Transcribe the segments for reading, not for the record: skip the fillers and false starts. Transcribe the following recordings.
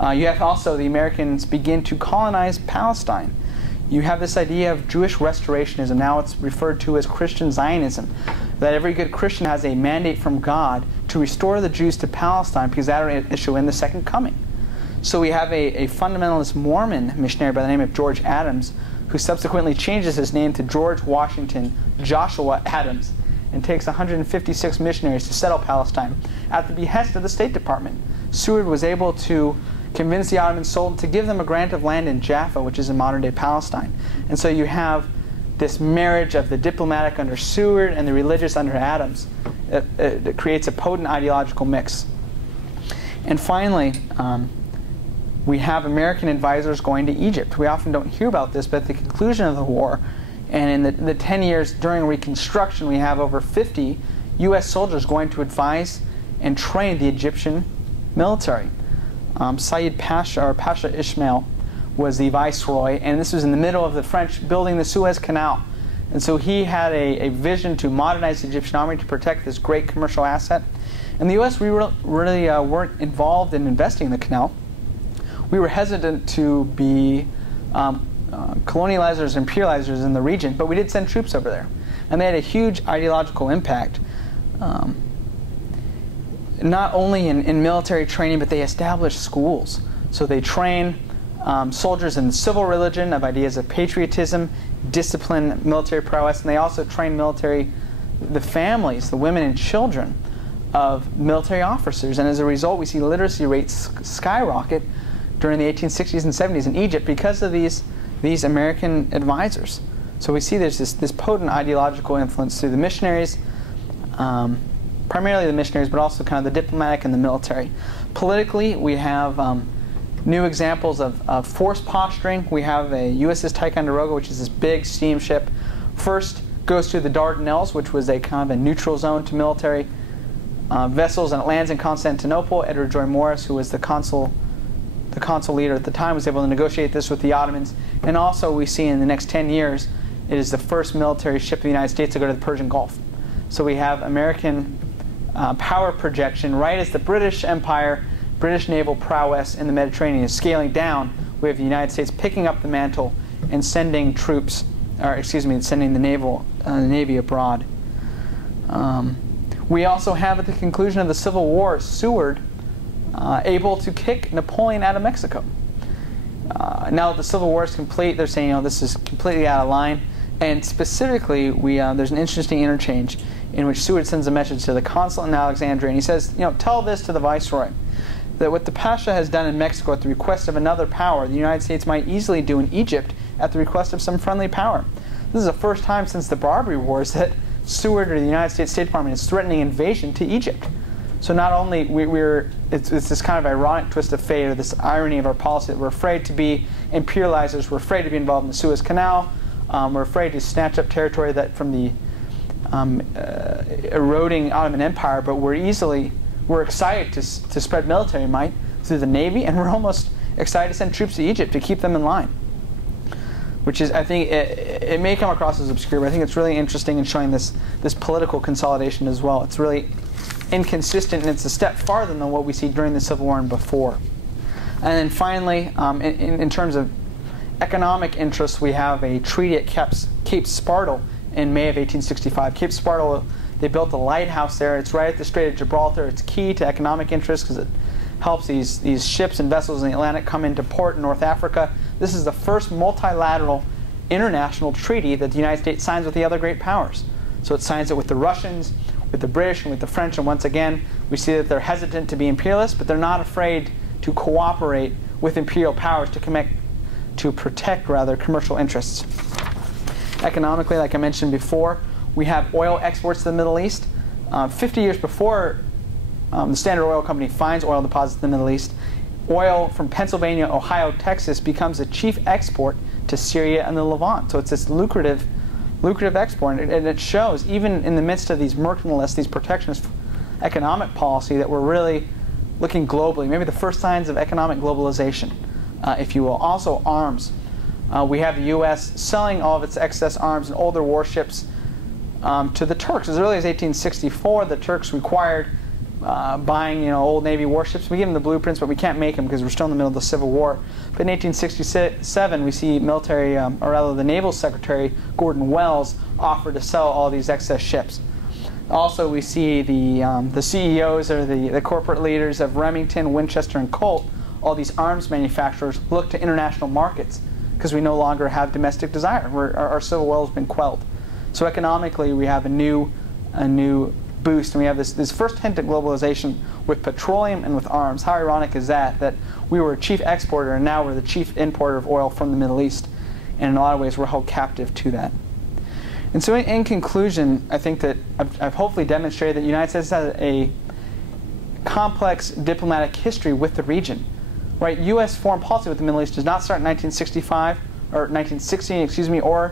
You have also the Americans begin to colonize Palestine. You have this idea of Jewish restorationism. Now it's referred to as Christian Zionism, that every good Christian has a mandate from God to restore the Jews to Palestine because that is an issue in the Second Coming. So we have a fundamentalist Mormon missionary by the name of George Adams, who subsequently changes his name to George Washington Joshua Adams and takes 156 missionaries to settle Palestine at the behest of the State Department. Seward was able to convince the Ottoman Sultan to give them a grant of land in Jaffa, which is in modern-day Palestine. And so you have this marriage of the diplomatic under Seward and the religious under Adams. It creates a potent ideological mix. And finally, we have American advisors going to Egypt. We often don't hear about this, but at the conclusion of the war, and in the 10 years during Reconstruction, we have over 50 U.S. soldiers going to advise and train the Egyptian military. Sayyid Pasha, or Pasha Ismail, was the viceroy, and this was in the middle of the French building the Suez Canal. And so he had a vision to modernize the Egyptian army to protect this great commercial asset. And the U.S., we really weren't involved in investing in the canal. We were hesitant to be colonializers and imperializers in the region, but we did send troops over there. And they had a huge ideological impact, not only in military training, but they established schools. So they train soldiers in the civil religion of ideas of patriotism, discipline, military prowess, and they also train the families, the women and children of military officers. And as a result, we see literacy rates skyrocket during the 1860s and 70s in Egypt because of these American advisors. So we see there's this potent ideological influence through the missionaries, primarily the missionaries, but also kind of the diplomatic and the military. Politically, we have new examples of force posturing. We have a USS Ticonderoga, which is this big steamship. First goes through the Dardanelles, which was a kind of a neutral zone to military vessels, and it lands in Constantinople. Edward Joy Morris, who was the consul leader at the time, was able to negotiate this with the Ottomans. And also we see in the next 10 years, it is the first military ship of the United States to go to the Persian Gulf. So we have American power projection right as the British Empire, British naval prowess in the Mediterranean is scaling down. We have the United States picking up the mantle and sending troops, or excuse me, sending the Navy abroad. We also have at the conclusion of the Civil War, Seward able to kick Napoleon out of Mexico. Now that the Civil War is complete, they're saying, this is completely out of line. And specifically, there's an interesting interchange in which Seward sends a message to the consul in Alexandria, and he says, tell this to the viceroy, that what the Pasha has done in Mexico at the request of another power, the United States might easily do in Egypt at the request of some friendly power. This is the first time since the Barbary Wars that Seward or the United States State Department is threatening invasion to Egypt. So not only it's this kind of ironic twist of fate, or this irony of our policy, that we're afraid to be imperializers, we're afraid to be involved in the Suez Canal, we're afraid to snatch up territory that from the eroding Ottoman Empire, but we're excited to spread military might through the Navy, and we're almost excited to send troops to Egypt to keep them in line. Which is, I think, it may come across as obscure, but I think it's really interesting in showing this political consolidation as well. It's really inconsistent, and it's a step farther than what we see during the Civil War and before. And then finally, in terms of economic interests, we have a treaty at Cape Spartel in May of 1865. Cape Spartel, they built a lighthouse there. It's right at the Strait of Gibraltar. It's key to economic interests because it helps these ships and vessels in the Atlantic come into port in North Africa. This is the first multilateral international treaty that the United States signs with the other great powers. So it signs it with the Russians, with the British, and with the French, and once again, we see that they're hesitant to be imperialists, but they're not afraid to cooperate with imperial powers to protect commercial interests. Economically, like I mentioned before, we have oil exports to the Middle East. 50 years before the Standard Oil Company finds oil deposits in the Middle East, oil from Pennsylvania, Ohio, Texas becomes a chief export to Syria and the Levant. So it's this lucrative export, and it shows, even in the midst of these mercantilists, these protectionist economic policy, that we're really looking globally. Maybe the first signs of economic globalization, if you will. Also arms. We have the U.S. selling all of its excess arms and older warships to the Turks. As early as 1864, the Turks required buying old Navy warships. We give them the blueprints, but we can't make them because we're still in the middle of the Civil War. But in 1867, we see military, or rather the Naval Secretary, Gordon Wells, offer to sell all these excess ships. Also, we see the CEOs, or the corporate leaders of Remington, Winchester, and Colt, all these arms manufacturers, look to international markets because we no longer have domestic desire. Our civil war has been quelled. So economically, we have a new boost, and we have this first hint at globalization with petroleum and with arms. How ironic is that? That we were a chief exporter, and now we're the chief importer of oil from the Middle East. And in a lot of ways, we're held captive to that. And so in conclusion, I think that I've hopefully demonstrated that the United States has a complex diplomatic history with the region. Right? U.S. foreign policy with the Middle East does not start in 1965, or 1916, excuse me, or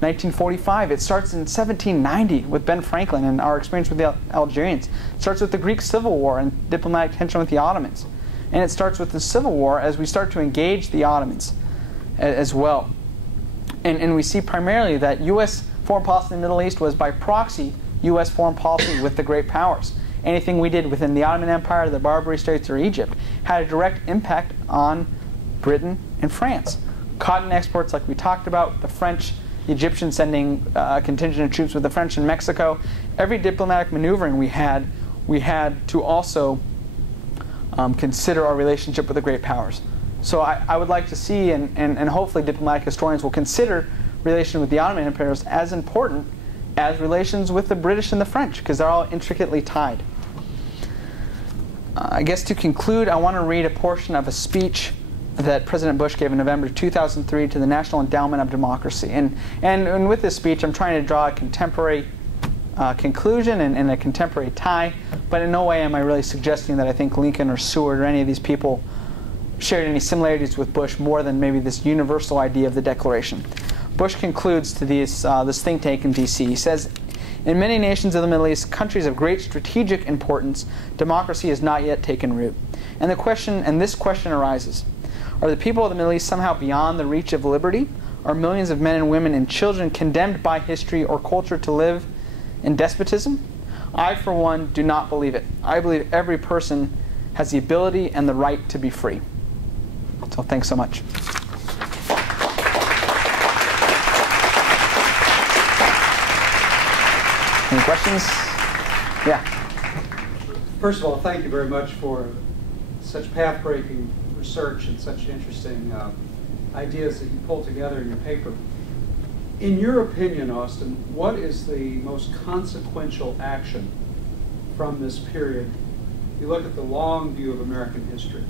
1945. It starts in 1790 with Ben Franklin and our experience with the Algerians. It starts with the Greek Civil War and diplomatic tension with the Ottomans. And it starts with the Civil War as we start to engage the Ottomans as well. And we see primarily that U.S. foreign policy in the Middle East was by proxy U.S. foreign policy with the great powers. Anything we did within the Ottoman Empire, the Barbary states, or Egypt had a direct impact on Britain and France. Cotton exports, like we talked about, the French, the Egyptians sending a contingent of troops with the French in Mexico. Every diplomatic maneuvering we had to also consider our relationship with the great powers. So I would like to see, and hopefully diplomatic historians will consider relation with the Ottoman empires as important as relations with the British and the French, because they're all intricately tied. I guess to conclude, I want to read a portion of a speech that President Bush gave in November 2003 to the National Endowment of Democracy. And with this speech, I'm trying to draw a contemporary conclusion and a contemporary tie, but in no way am I really suggesting that I think Lincoln or Seward or any of these people shared any similarities with Bush more than maybe this universal idea of the Declaration. Bush concludes to this think tank in D.C. He says, "In many nations of the Middle East, countries of great strategic importance, democracy has not yet taken root. And this question arises: are the people of the Middle East somehow beyond the reach of liberty? Are millions of men and women and children condemned by history or culture to live in despotism? I, for one, do not believe it. I believe every person has the ability and the right to be free." So thanks so much. Any questions? Yeah. First of all, thank you very much for such path-breaking research and such interesting ideas that you pulled together in your paper. In your opinion, Austin, what is the most consequential action from this period? You look at the long view of American history,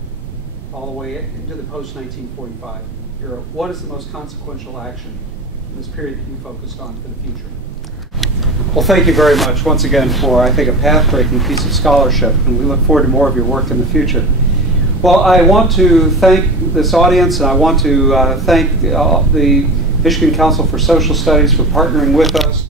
all the way into the post-1945 era. What is the most consequential action in this period that you focused on for the future? Well, thank you very much once again for, I think, a path-breaking piece of scholarship, and we look forward to more of your work in the future. Well, I want to thank this audience, and I want to thank the Michigan Council for Social Studies for partnering with us.